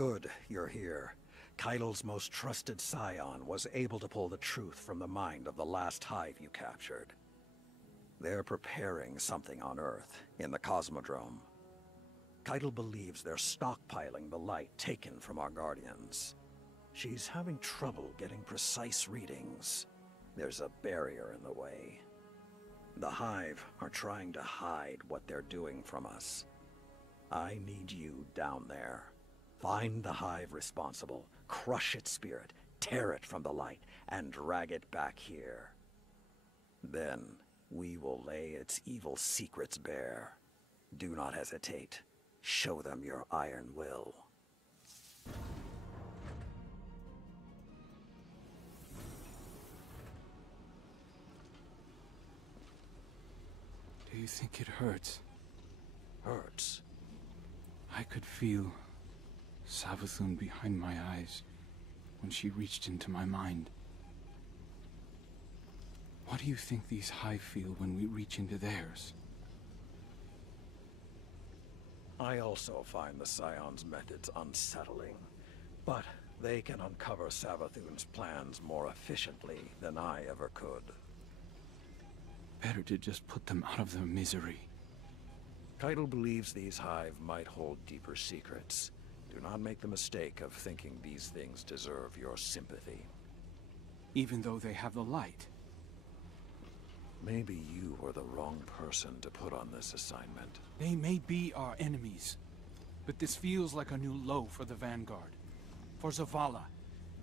Good, you're here. Keidel's most trusted scion was able to pull the truth from the mind of the last hive you captured. They're preparing something on Earth, in the Cosmodrome. Keidel believes they're stockpiling the light taken from our Guardians. She's having trouble getting precise readings. There's a barrier in the way. The Hive are trying to hide what they're doing from us. I need you down there. Find the Hive responsible, crush its spirit, tear it from the light, and drag it back here. Then, we will lay its evil secrets bare. Do not hesitate. Show them your iron will. Do you think it hurts? Hurts? I could feel Savathun behind my eyes when she reached into my mind. What do you think these Hive feel when we reach into theirs? I also find the Scion's methods unsettling, but they can uncover Savathun's plans more efficiently than I ever could. Better to just put them out of their misery. Keidel believes these Hive might hold deeper secrets. Do not make the mistake of thinking these things deserve your sympathy. Even though they have the light. Maybe you were the wrong person to put on this assignment. They may be our enemies, but this feels like a new low for the Vanguard. For Zavala.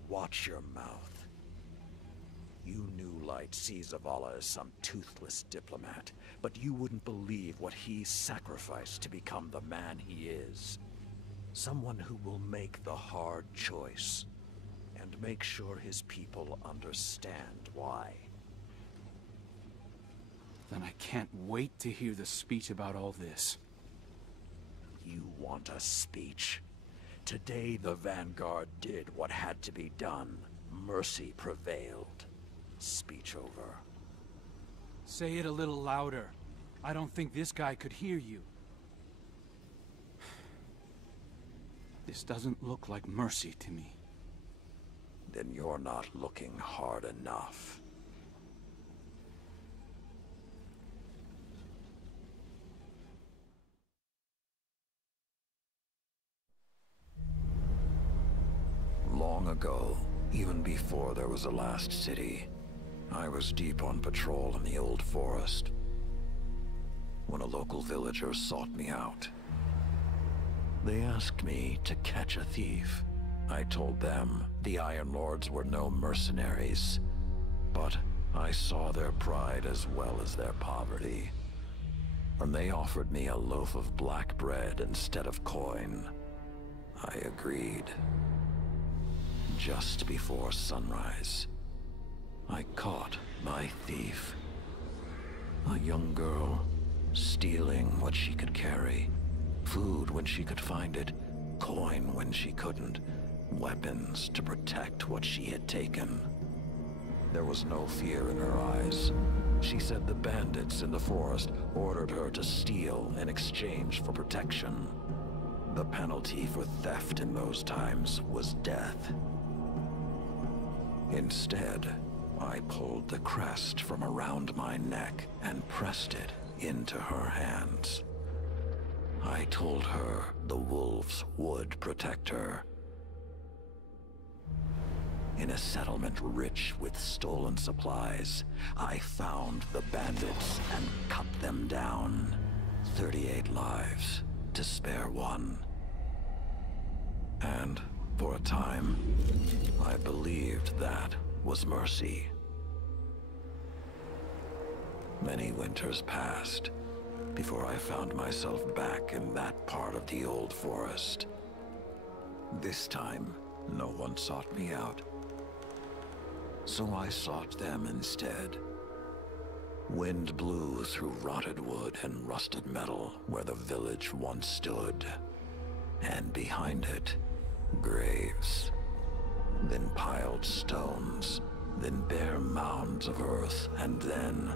Watch your mouth. You New Light see Zavala as some toothless diplomat, but you wouldn't believe what he sacrificed to become the man he is. Someone who will make the hard choice, and make sure his people understand why. Then I can't wait to hear the speech about all this. You want a speech? Today the Vanguard did what had to be done. Mercy prevailed. Speech over. Say it a little louder. I don't think this guy could hear you. This doesn't look like mercy to me. Then you're not looking hard enough. Long ago, even before there was a last city, I was deep on patrol in the old forest when a local villager sought me out. They asked me to catch a thief. I told them the Iron Lords were no mercenaries, but I saw their pride as well as their poverty. And they offered me a loaf of black bread instead of coin. I agreed. Just before sunrise, I caught my thief. A young girl, stealing what she could carry. Food when she could find it, coin when she couldn't, weapons to protect what she had taken. There was no fear in her eyes. She said the bandits in the forest ordered her to steal in exchange for protection. The penalty for theft in those times was death. Instead, I pulled the crest from around my neck and pressed it into her hands. I told her the wolves would protect her. In a settlement rich with stolen supplies, I found the bandits and cut them down. 38 lives to spare one. And for a time, I believed that was mercy. Many winters passed before I found myself back in that part of the old forest. This time, no one sought me out. So I sought them instead. Wind blew through rotted wood and rusted metal where the village once stood. And behind it, graves. Then piled stones, then bare mounds of earth, and then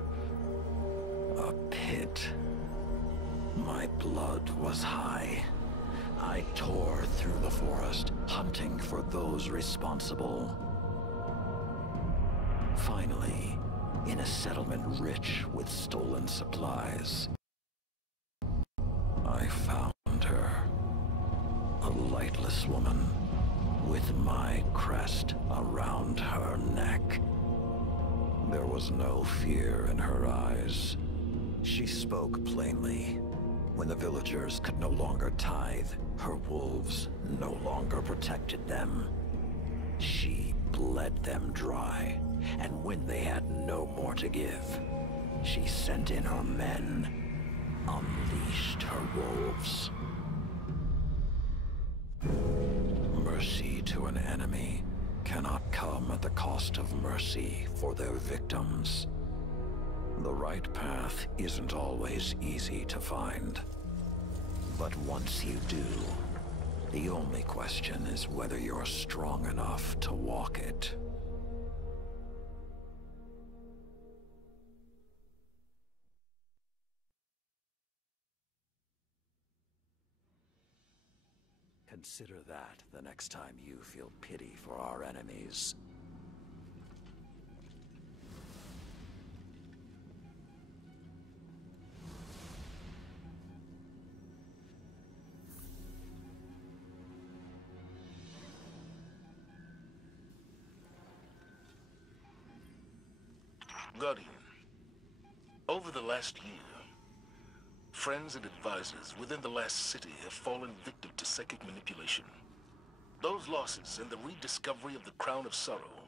a pit. My blood was high. I tore through the forest, hunting for those responsible. Finally, in a settlement rich with stolen supplies, I found her. A lightless woman, with my crest around her neck. There was no fear in her eyes. She spoke plainly. When the villagers could no longer tithe, her wolves no longer protected them. She bled them dry, and when they had no more to give, she sent in her men, unleashed her wolves. Mercy to an enemy cannot come at the cost of mercy for their victims. The right path isn't always easy to find. But once you do, the only question is whether you're strong enough to walk it. Consider that the next time you feel pity for our enemies. Guardian, over the last year, friends and advisors within the last city have fallen victim to psychic manipulation. Those losses and the rediscovery of the Crown of Sorrow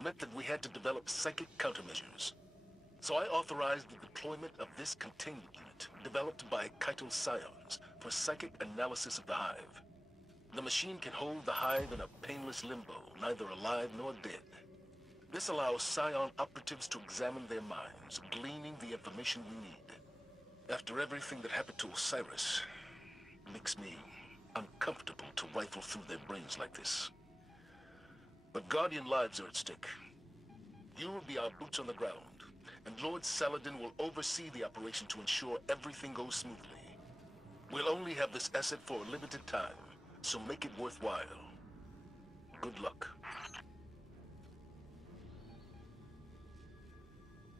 meant that we had to develop psychic countermeasures. So I authorized the deployment of this containment unit, developed by Keitel Scions, for psychic analysis of the Hive. The machine can hold the Hive in a painless limbo, neither alive nor dead. This allows Scion operatives to examine their minds, gleaning the information we need. After everything that happened to Osiris, it makes me uncomfortable to rifle through their brains like this. But Guardian lives are at stake. You will be our boots on the ground, and Lord Saladin will oversee the operation to ensure everything goes smoothly. We'll only have this asset for a limited time, so make it worthwhile. Good luck.